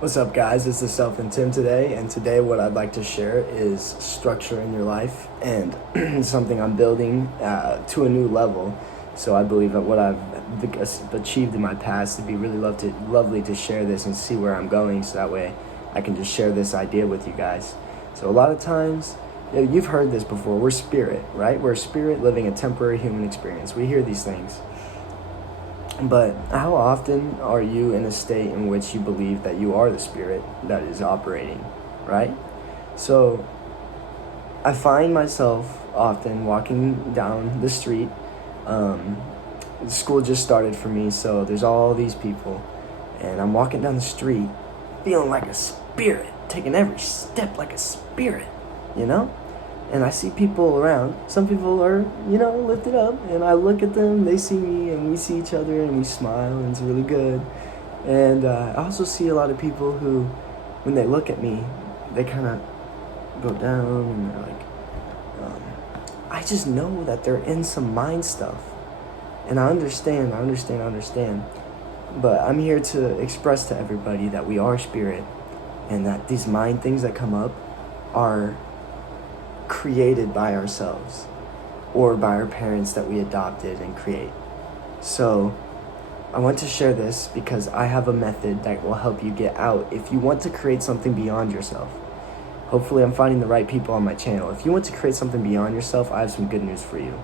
What's up, guys? This is Self and Tim today, and today what I'd like to share is structure in your life and something I'm building to a new level. So I believe that what I've achieved in my past, it'd be really lovely to share this and see where I'm going, so that way I can just share this idea with you guys. So a lot of times, you've heard this before. We're spirit, right? We're a spirit living a temporary human experience. We hear these things. But how often are you in a state in which you believe that you are the spirit that is operating, right? So I find myself often walking down the street. School just started for me, so there's all these people. And I'm walking down the street feeling like a spirit, taking every step like a spirit, you know? And I see people around. Some people are, lifted up. And I look at them, they see me, and we see each other, and we smile, and it's really good. And I also see a lot of people who, when they look at me, they kind of go down, and they're like, I just know that they're in some mind stuff. And I understand. But I'm here to express to everybody that we are spirit, and that these mind things that come up are created by ourselves or by our parents that we adopted and create. So I want to share this because I have a method that will help you get out if you want to create something beyond yourself. Hopefully I'm finding the right people on my channel. If you want to create something beyond yourself, I have some good news for you.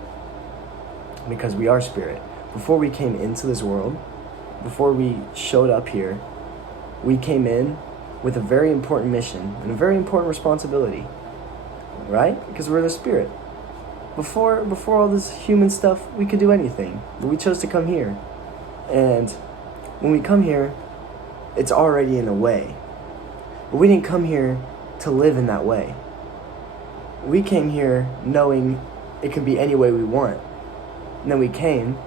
Because we are spirit. Before we came into this world, before we showed up here, we came in with a very important mission and a very important responsibility. Right? Because we're the spirit. Before all this human stuff, we could do anything. But we chose to come here. And when we come here, it's already in a way. But we didn't come here to live in that way. We came here knowing it can be any way we want. And then we came.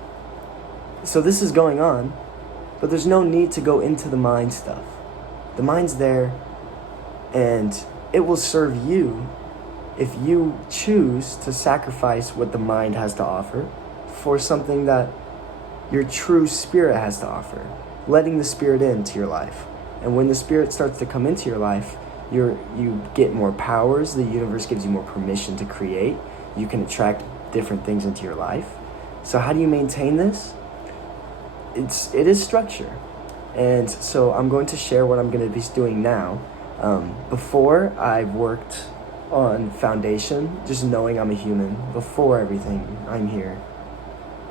So this is going on. But there's no need to go into the mind stuff. The mind's there. And it will serve you if you choose to sacrifice what the mind has to offer for something that your true spirit has to offer, letting the spirit into your life. And when the spirit starts to come into your life, you get more powers. The universe gives you more permission to create. You can attract different things into your life. So how do you maintain this? It is structure. And so I'm going to share what I'm going to be doing now. Before, I've worked on foundation, just knowing I'm a human. Before everything, I'm here.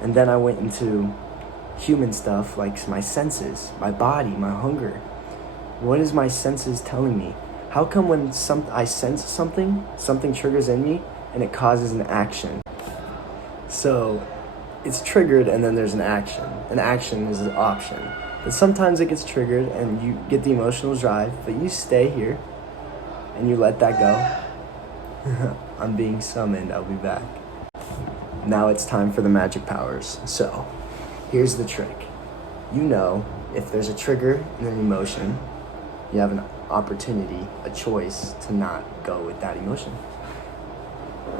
And then I went into human stuff, like my senses, my body, my hunger. What is my senses telling me? How come when I sense something triggers in me and it causes an action? So it's triggered and then there's an action. An action is an option. But sometimes it gets triggered and you get the emotional drive, but you stay here and you let that go. I'm being summoned, I'll be back. Now it's time for the magic powers. So, here's the trick. You know, if there's a trigger and an emotion, you have an opportunity, a choice to not go with that emotion.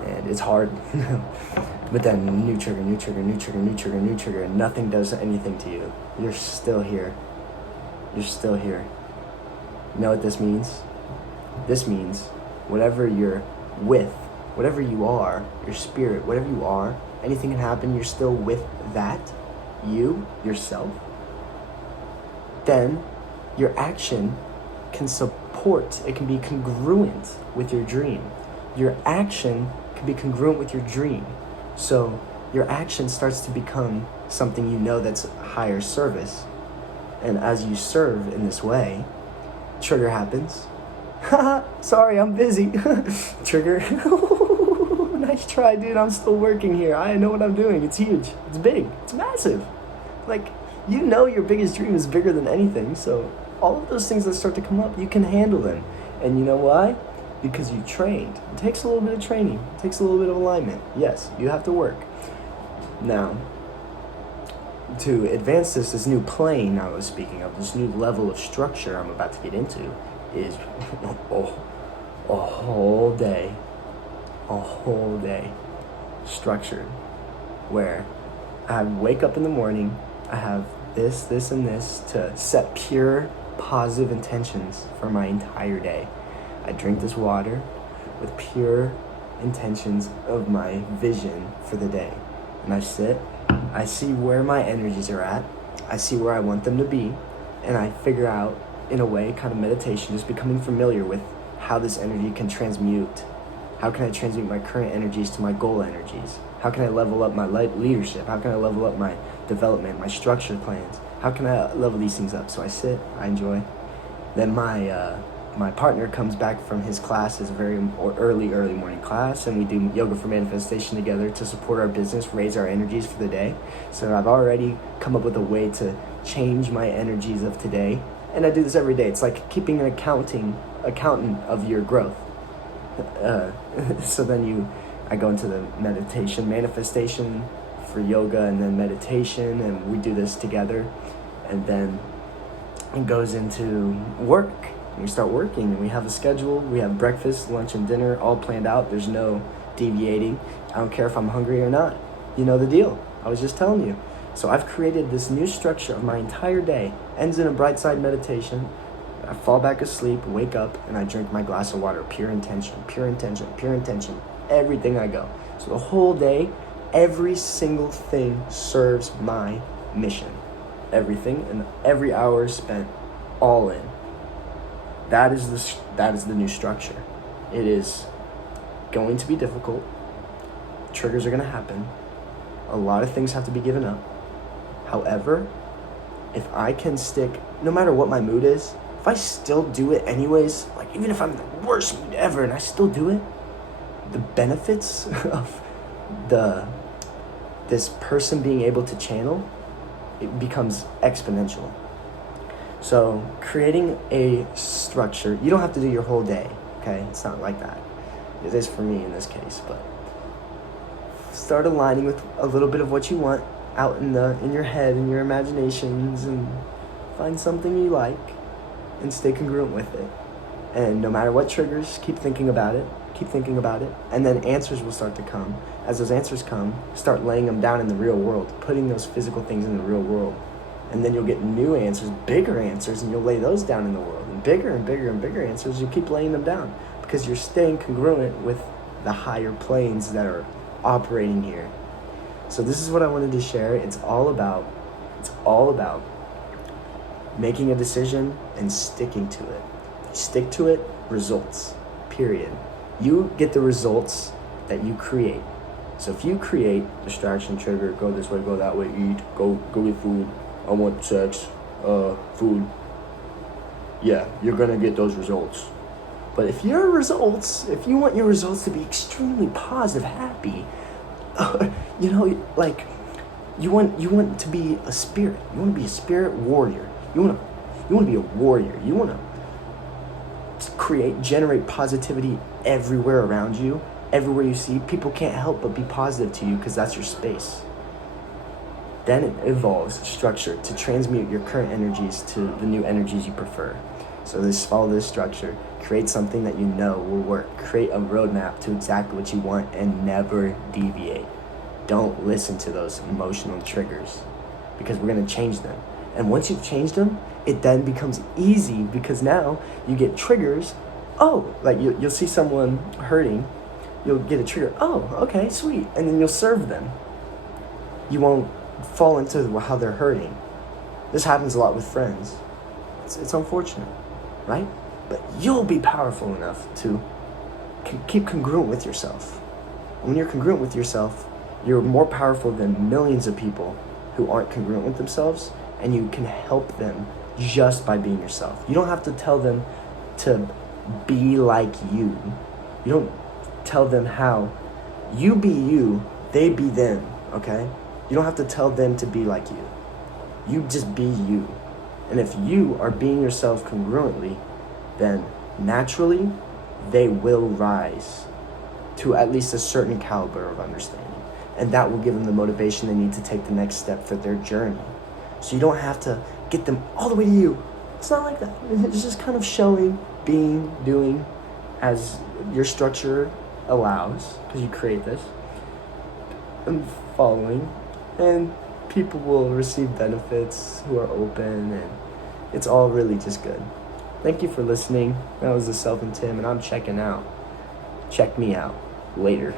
And it's hard. But then new trigger, and nothing does anything to you. You're still here. You know what this means? This means whatever you're with, whatever you are, your spirit, whatever you are, anything can happen, you're still with that, yourself, then your action can support, it can be congruent with your dream. Your action can be congruent with your dream. So your action starts to become something you know that's higher service. And as you serve in this way, trigger happens. Sorry, I'm busy. Trigger. Nice try, dude. I'm still working here. I know what I'm doing. It's huge. It's big. It's massive. Like, your biggest dream is bigger than anything. So all of those things that start to come up, you can handle them. And you know why? Because you trained. It takes a little bit of training. It takes a little bit of alignment. Yes, you have to work. Now, to advance this new plane I was speaking of, this new level of structure I'm about to get into, is a whole day structured, where I wake up in the morning, I have this, and this to set pure positive intentions for my entire day. I drink this water with pure intentions of my vision for the day. And I sit, I see where my energies are at, I see where I want them to be, and I figure out, in a way, kind of meditation, just becoming familiar with how this energy can transmute. How can I transmute my current energies to my goal energies? How can I level up my leadership? How can I level up my development, my structure plans? How can I level these things up? So I sit, I enjoy. Then my partner comes back from his class, his very early morning class, and we do yoga for manifestation together to support our business, raise our energies for the day. So I've already come up with a way to change my energies of today, and I do this every day. It's like keeping an accountant of your growth. So then I go into the meditation, manifestation for yoga, and then meditation, and we do this together. And then it goes into work. We start working, and we have a schedule. We have breakfast, lunch, and dinner all planned out. There's no deviating. I don't care if I'm hungry or not. You know the deal. I was just telling you. So I've created this new structure of my entire day. Ends in a bright side meditation. I fall back asleep, wake up, and I drink my glass of water. Pure intention, pure intention, pure intention. Everything I go. So the whole day, every single thing serves my mission. Everything, and every hour spent all in. That is the new structure. It is going to be difficult. Triggers are going to happen. A lot of things have to be given up. However, if I can stick, no matter what my mood is, if I still do it anyways, like even if I'm in the worst mood ever and I still do it, the benefits of this person being able to channel, it becomes exponential. So creating a structure, you don't have to do your whole day, okay? It's not like that. It is for me in this case, but start aligning with a little bit of what you want out in your head, in your imaginations, and find something you like and stay congruent with it. And no matter what triggers, keep thinking about it, and then answers will start to come. As those answers come, start laying them down in the real world, putting those physical things in the real world. And then you'll get new answers, bigger answers, and you'll lay those down in the world. And bigger and bigger and bigger answers, you keep laying them down because you're staying congruent with the higher planes that are operating here. So this is what I wanted to share. It's all about making a decision and sticking to it. Stick to it, results, period. You get the results that you create. So if you create distraction, trigger, go this way, go that way, eat, go get food, I want sex, food, yeah, you're gonna get those results. But if you want your results to be extremely positive, happy, you want to be a spirit. You want to be a spirit warrior. You want to be a warrior. You want to generate positivity everywhere around you. Everywhere you see, people can't help but be positive to you because that's your space. Then it evolves structure to transmute your current energies to the new energies you prefer. So follow this structure. Create something that you know will work. Create a roadmap to exactly what you want and never deviate. Don't listen to those emotional triggers because we're going to change them. And once you've changed them, it then becomes easy because now you get triggers. Oh, like you'll see someone hurting. You'll get a trigger. Oh, okay, sweet. And then you'll serve them. You won't fall into how they're hurting. This happens a lot with friends. It's unfortunate, right? But you'll be powerful enough to keep congruent with yourself. When you're congruent with yourself, you're more powerful than millions of people who aren't congruent with themselves, and you can help them just by being yourself. You don't have to tell them to be like you. You don't tell them how. You be you, they be them, okay? You don't have to tell them to be like you. You just be you. And if you are being yourself congruently, then naturally they will rise to at least a certain caliber of understanding. And that will give them the motivation they need to take the next step for their journey. So you don't have to get them all the way to you. It's not like that. It's just kind of showing, being, doing as your structure allows, because you create this, and following. And people will receive benefits who are open, and It's all really just good. Thank you for listening. That was the Self and Tim, and I'm checking out. Check me out later.